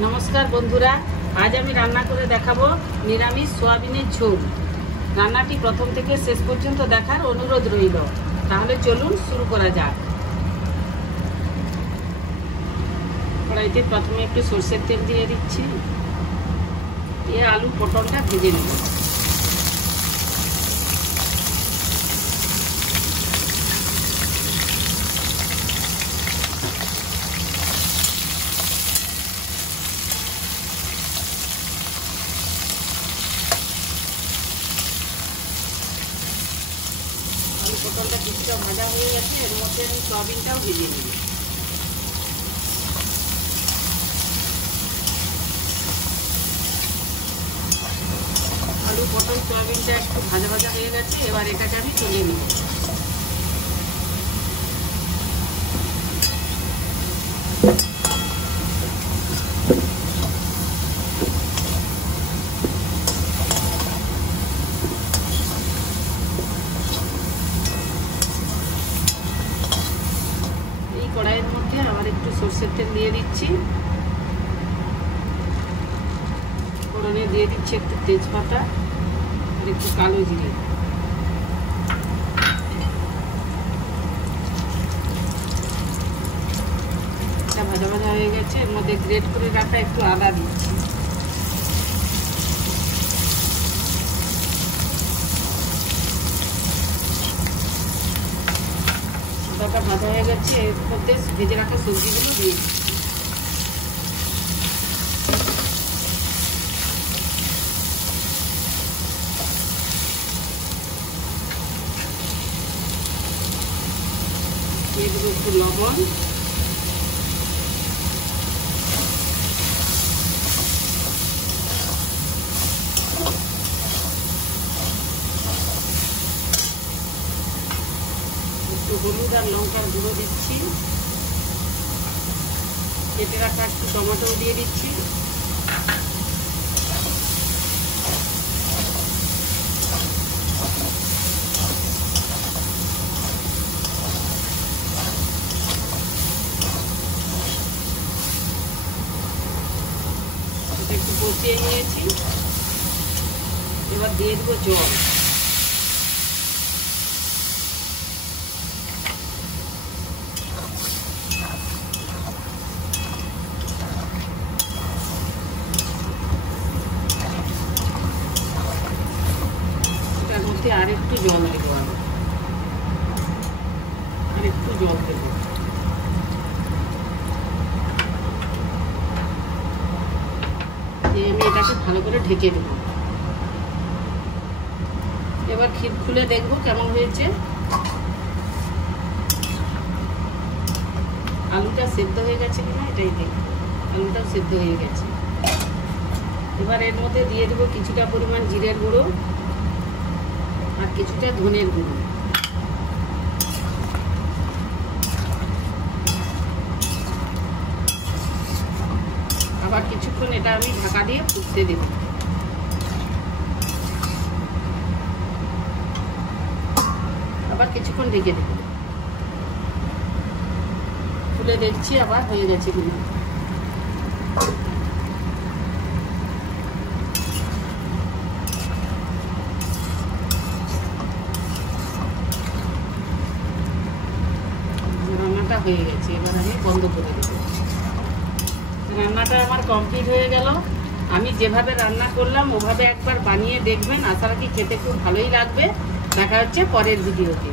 नमस्कार बंधुरा आज आमी रान्ना करे देखाबो निरामिष सोयाबिनेर झोल। रान्नाटी प्रथम थेके शेष पर्यन्त देखार अनुरोध रइल। ताहले चलुन शुरू करा जाक। कड़ाइते प्रथमे एकटु सर्षेर तेल दिए दिচ্ছি। ये आलू पटलटा भेजे नेब। पटलटा কিছুটা ভাজা হয়ে গেছে, এর মধ্যে আমি সয়াবিনটাও ভেজে নেব। আলু পটল সয়াবিনটা একটু ভাজা ভাজা হয়ে গেছে, এবার এটাকে আমি তুলে নেব। কড়াইয়ের মধ্যে আবার একটু সরষের তেল দিয়ে দিচ্ছি। ফোড়নে দিয়ে দিচ্ছি একটু তেজপাতা আর একটু কালো জিরে। এটা ভাজা ভাজা হয়ে গেছে, এর মধ্যে গ্রেট করে রাখা একটু আদা দিচ্ছি। আদাটা ভাজা হয়ে গেছে, এর মধ্যে ভেজে রাখা সবজিগুলো দিয়ে দিচ্ছি। দিয়ে দেবো একটু লবণ, হলুদ আর লঙ্কার গুঁড়ো দিচ্ছি। কেটে রাখা একটু টমেটো দিয়ে দিচ্ছি। এটা একটু কষিয়ে নিয়েছি, এবার দিয়ে দেবো জল। আর একটু জল দেব, আর একটু জল দেব। দিয়ে আমি এটাকে ভালো করে ঢেকে দেব। এবার খুলে দেখবো কেমন হয়েছে। আলুটা সেদ্ধ হয়ে গেছে কিনা এটাই দেখবো। আলুটাও সেদ্ধ হয়ে গেছে। এবার এর মধ্যে দিয়ে দেবো কিছুটা পরিমাণ জিরের গুঁড়ো আর কিছুটা ধনের গুঁড়ো। আবার কিছুক্ষণ এটা আমি ঢাকা দিয়ে ফুটতে দেব। আবার কিছুক্ষণ ঢেকে দেব। খুলে দেখছি আবার হয়ে গেছে কিনা। রান্নাটা হয়ে গেছে, এবার আমি বন্ধ করে দেব। রান্নাটা আমার কমপ্লিট হয়ে গেল। আমি যেভাবে রান্না করলাম ওভাবে একবার বানিয়ে দেখবেন। আশা রাখি খেতে খুব ভালোই লাগবে। দেখা হচ্ছে পরের ভিডিওতে।